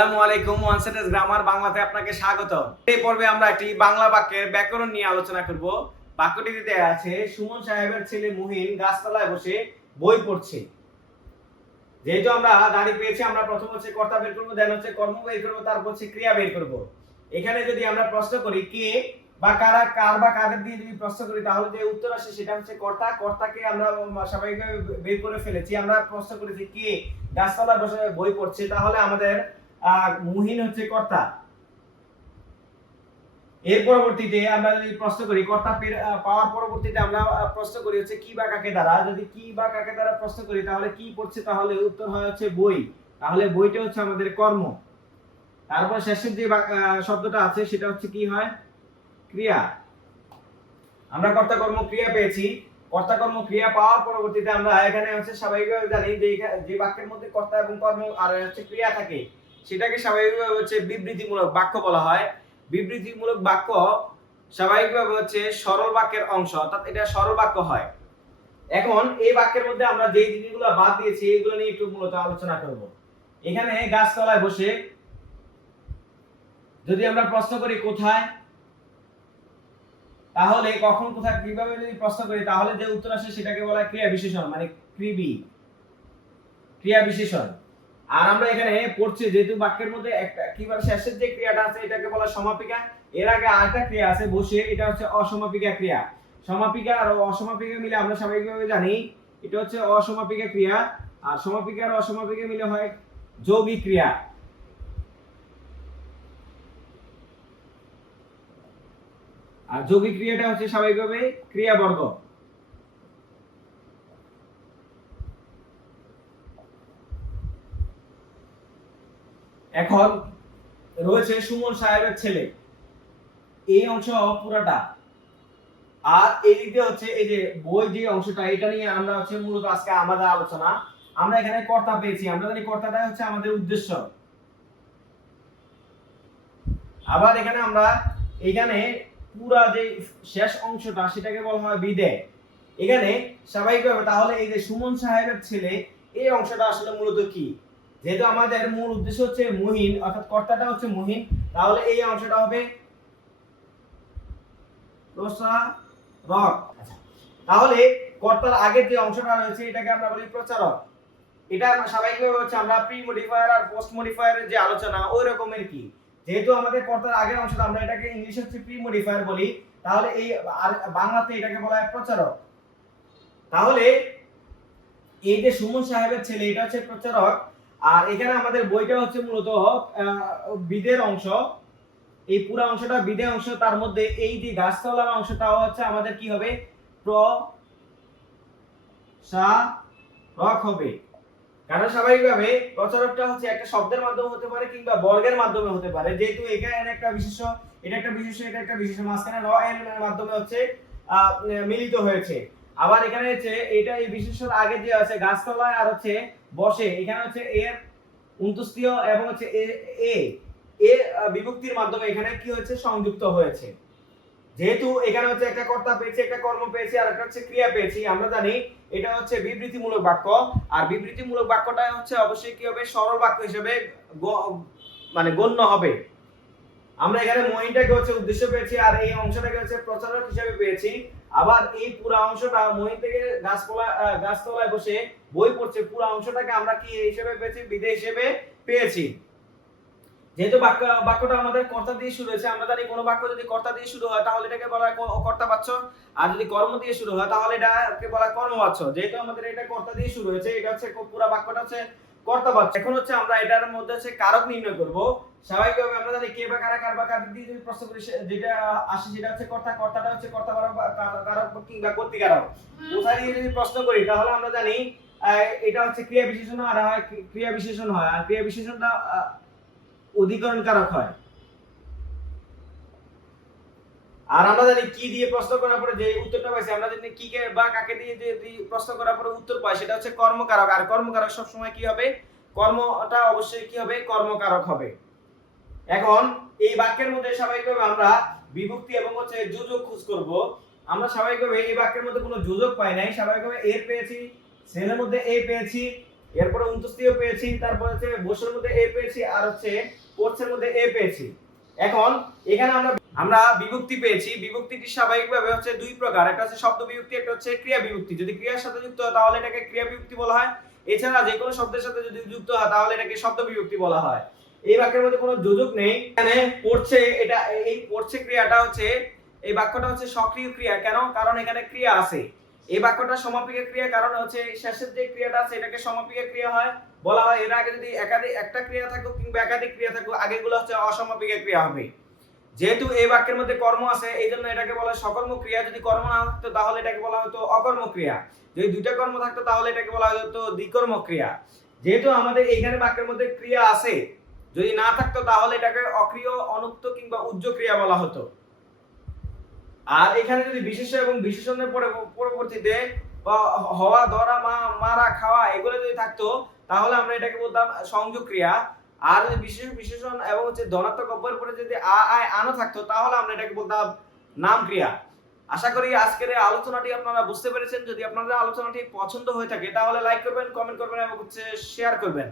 আসসালামু আলাইকুম। One sentence grammar বাংলাতে আপনাকে স্বাগত। এই পর্বে আমরা একটি বাংলা বাক্যের ব্যাকরণ নিয়ে আলোচনা করব। বাক্যটিতে দেয়া আছে, সুমন সাহেবের ছেলে মুহিন গাছতলায় বসে বই পড়ছে। যেহেতু আমরা দাঁড়িয়ে পেয়েছি, আমরা প্রথম হচ্ছে কর্তা বের করব, দেন হচ্ছে কর্ম বের করব, তারপর হচ্ছে ক্রিয়া বের করব। এখানে যদি আমরা প্রশ্ন করি কে বা কারা, কার বা কাদের দিয়ে যদি প্রশ্ন করি, তাহলে যে উত্তর আসে সেটা হচ্ছে কর্তা। কর্তাকে আমরা স্বাভাবিকভাবে বের করে ফেলেছি। আমরা প্রশ্ন করেছি কে গাছতলায় বসে বই পড়ছে, তাহলে আমাদের মুহিন হচ্ছে কর্তা। এর পরবর্তীতে আমরা যদি প্রশ্ন করি কর্তা পাওয়ার পরবর্তীতে আমরা প্রশ্ন করি হচ্ছে কি বা কাকে দ্বারা। যদি কি বা কাকে দ্বারা প্রশ্ন করি তাহলে কি পড়ছে, তাহলে উত্তর হয় হচ্ছে বই। তাহলে বইটা হচ্ছে আমাদের কর্ম। তারপর শেষের যে শব্দটা আছে সেটা হচ্ছে কি হয়, ক্রিয়া। আমরা কর্তা কর্ম ক্রিয়া পেয়েছি। কর্তা কর্ম ক্রিয়া পাওয়ার পরবর্তীতে আমরা এখানে হচ্ছে স্বাভাবিকভাবে জানি যে বাক্যের মধ্যে কর্তা এবং কর্ম আর হচ্ছে ক্রিয়া থাকে, সেটাকে স্বাভাবিকভাবে হচ্ছে বিবৃতিমূলক বাক্য বলা হয়। বিবৃতিমূলক বাক্য স্বাভাবিকভাবে হচ্ছে সরল বাক্যের অংশ, অর্থাৎ এটা সরল বাক্য হয়। এখন এই বাক্যের মধ্যে আমরা যে জিনিসগুলো বাদ দিয়েছি এগুলো নিয়ে একটু মূলত আলোচনা করব। এখানে গাছতলায় বসে, যদি আমরা প্রশ্ন করি কোথায়, তাহলে কখন কোথায় কিভাবে যদি প্রশ্ন করি তাহলে যে উত্তর আসে সেটাকে বলা হয় ক্রিয়া বিশেষণ, মানে ক্রিয়া বিশেষণ। আর আমরা এখানে পড়ছি যেহেতু বাক্যের মধ্যে একটা কিভাবে শেষের যে ক্রিয়াটা আছে এটাকে বলা সমাপিকা। এর আগে আরেকটা ক্রিয়া আছে বসে, এটা হচ্ছে অসমাপিকা ক্রিয়া। সমাপিকা আর অসমাপিকা মিলে আমরা স্বাভাবিকভাবে জানি এটা হচ্ছে অসমাপিকা ক্রিয়া, আর সমাপিকা আর অসমাপিকা মিলে হয় যৌগিক ক্রিয়া। আর যৌগিক ক্রিয়াটা হচ্ছে স্বাভাবিকভাবে ক্রিয়াবর্গ। এখন রয়েছে সুমন সাহেবের ছেলে, এই অংশ পুরাটা। আর এইদিকে হচ্ছে এই যে বই যে অংশটা, এটা নিয়ে আমরা হচ্ছে মূলত আজকে আমাদের আলোচনা। আমরা এখানে কর্তা পেয়েছি, আমরা জানি কর্তাটা হচ্ছে আমাদের উদ্দেশ্য। আবার এখানে আমরা এখানে পুরা যে শেষ অংশটা সেটাকে বলা হয় বিধেয়। এখানে স্বাভাবিকভাবে তাহলে এই যে সুমন সাহেবের ছেলে, এই অংশটা আসলে মূলত কি, যেহেতু আমাদের মূল উদ্দেশ্য হচ্ছে মুহিন, অর্থাৎ কর্তাটা হচ্ছে মুহিন, তাহলে এই অংশটা হবে প্রচারক। তাহলে কর্তার আগের যে অংশটা রয়েছে এটাকে আমরা বলি প্রচারক। এটা স্বাভাবিকভাবে হচ্ছে আমরা প্রি মডিফায়ার আর পোস্ট মডিফায়ারের যে আলোচনা ওই রকমের কি, যেহেতু আমাদের কর্তার আগের অংশটা আমরা এটাকে ইংলিশে হচ্ছে প্রি মডিফায়ার বলি, তাহলে এই বাংলাতে এটাকে বলা হয় প্রচারক। তাহলে এই যে সুমন সাহেবের ছেলে এটা হচ্ছে প্রচারক। আর এখানে আমাদের বইটা হচ্ছে মূলত বিদের অংশ। এই পুরো অংশটা বিধেয় অংশ, তার মধ্যে এই যে গাছতলার অংশটাও হচ্ছে আমাদের কি হবে, প্রসারক হবে। কারণ স্বাভাবিকভাবে প্রচারকটা হচ্ছে একটা শব্দের মাধ্যমে হতে পারে কিংবা বর্গের মাধ্যমে হতে পারে, যেহেতু এখানে একটা বিশেষ্য, এটা একটা বিশেষ্য, এটা একটা বিশেষ্য, মাঝখানে র এর মাধ্যমে হচ্ছে মিলিত হয়েছে। আবার এখানে হচ্ছে এটা এই বিশেষ্যর আগে যে আছে গাছতলায় আর হচ্ছে বসে, এখানে হচ্ছে এর উন্তুস্তীয় এবং হচ্ছে এ বিভক্তির মাধ্যমে এখানে কি হয়েছে, সংযুক্ত হয়েছে। যেহেতু এখানে হচ্ছে একটা কর্তা পেয়েছি, একটা কর্ম পেয়েছি, আর একটা হচ্ছে ক্রিয়া পেয়েছি, আমরা জানি এটা হচ্ছে বিবৃতিমূলক বাক্য। আর বিবৃতিমূলক বাক্যটা হচ্ছে অবশ্যই কি হবে, সরল বাক্য হিসেবে মানে গণ্য হবে। আমরা এখানে মহিনটাকে হচ্ছে উদ্দেশ্য পেয়েছি, আর এই অংশটাকে হচ্ছে প্রচারক হিসেবে পেয়েছি। আবার এই পুরো অংশটা মহিন থেকে গাছতলায় বসে বই পড়ছে, পুরো অংশটাকে আমরা কি হিসেবে পেয়েছি, বিধেয় হিসেবে পেয়েছি। যেহেতু বাক্যটা আমাদের কর্তা দিয়ে শুরু হয়েছে, আমরা জানি কোনো বাক্য যদি কর্তা দিয়ে শুরু হয় তাহলে এটাকে বলা হয় কর্তাবাচ্য, আর যদি কর্ম দিয়ে শুরু হয় তাহলে এটাকে বলা হয় কর্মবাচ্য। যেহেতু আমাদের এটা কর্তা দিয়ে শুরু হয়েছে, এটা হচ্ছে পুরো বাক্যটা হচ্ছে কর্তাবাচ্য। এখন হচ্ছে আমরা এটার মধ্যে হচ্ছে কারক নির্ণয় করব। স্বাভাবিকভাবে আমরা জানি কে বা কারা, কার বা কাদের দিয়ে যদি প্রশ্ন করি যেটা আসে সেটা হচ্ছে কর্তা। কর্তাটা হচ্ছে কর্তাবারক কারক কিংবা কর্তৃকারক। কোথায় দিয়ে যদি প্রশ্ন করি তাহলে আমরা জানি এটা হচ্ছে ক্রিয়া বিশেষণ, আর হয় ক্রিয়া বিশেষণ হয়, আর ক্রিয়া বিশেষণটা অধিকরণ কারক হয়। আর আমরা জানি কি দিয়ে প্রশ্ন করার পরে যে উত্তরটা পাইছি, আমরা জানি কি কে বা কাকে দিয়ে যে প্রশ্ন করার পরে উত্তর পাই সেটা হচ্ছে কর্মকারক। আর কর্মকারক সব সময় কি হবে, কর্মটা অবশ্যই কি হবে, কর্মকারক হবে। এখন এই বাক্যের মধ্যে স্বাভাবিকভাবে আমরা বিভক্তি এবং হচ্ছে যোজক খোঁজ করব। আমরা স্বাভাবিকভাবে এই বাক্যের মধ্যে কোনো যোজক পাই নাই, স্বাভাবিকভাবে এর পেয়েছি, সেলের মধ্যে এ পেয়েছি, এরপরে অন্ত্যেষ্টিয় পেয়েছি, তারপর হচ্ছে বসুর মধ্যে এ পেয়েছি, আর হচ্ছে কোর্সের মধ্যে এ পেয়েছি। এখন এখানে আমরা বিভক্তি পেয়েছি। বিভক্তিটি স্বাভাবিকভাবে হচ্ছে দুই প্রকার, একটা হচ্ছে শব্দ বিভক্তি, একটা হচ্ছে ক্রিয়া বিভক্তি। যদি ক্রিয়ার সাথে যুক্ত হয় তাহলে এটাকে ক্রিয়া বিভক্তি বলা হয়, এছাড়া যে কোনো শব্দের সাথে যদি যুক্ত হয় তাহলে এটাকে শব্দ বিভক্তি বলা হয়। এই বাক্যের মধ্যে কোনো যোজক নেই। এখানে পড়ছে, এটা এই পড়ছে ক্রিয়াটা হচ্ছে, এই বাক্যটা হচ্ছে সক্রিয় ক্রিয়া। কেন? কারণ এখানে ক্রিয়া আছে। এই বাক্যটা সমাপিকা ক্রিয়া, কারণ হচ্ছে শেষের যে ক্রিয়াটা আছে এটাকে সমাপিকা ক্রিয়া হয় বলা হয়। এর আগে যদি একটা ক্রিয়া থাকুক কিংবা একাধিক ক্রিয়া থাকুক, আগেগুলো হচ্ছে অসমাপিকা ক্রিয়া হবে। যেহেতু এই বাক্যের মধ্যে কর্ম আছে, এই জন্য এটাকে বলা হয় সকর্ম ক্রিয়া। যদি কর্ম না থাকতো তাহলে এটাকে বলা হতো অকর্ম ক্রিয়া। যদি দুইটা কর্ম থাকতো তাহলে এটাকে বলা হতো দ্বিকর্ম ক্রিয়া। যেহেতু আমাদের এইখানে বাক্যের মধ্যে ক্রিয়া আছে, যদি না থাকতো তাহলে এটাকে অক্রিয়, অনুক্ত কিংবা উজ্জ ক্রিয়া বলা হতো। আর এখানে যদি বিশেষ্য এবং বিশেষণের পরবর্তীতে হওয়া, ধরা, মারা, খাওয়া এগুলো যদি থাকতো তাহলে আমরা এটাকে বলতাম সংযোগ ক্রিয়া। আর যদি বিশেষণ এবং হচ্ছে ধনাত্মক অব্যয়ের পরে যদি আনো থাকতো তাহলে আমরা এটাকে বলতাম নাম ক্রিয়া। আশা করি আজকের এই আলোচনাটি আপনারা বুঝতে পেরেছেন। যদি আপনাদের আলোচনাটি পছন্দ হয়ে থাকে তাহলে লাইক করবেন, কমেন্ট করবেন এবং হচ্ছে শেয়ার করবেন।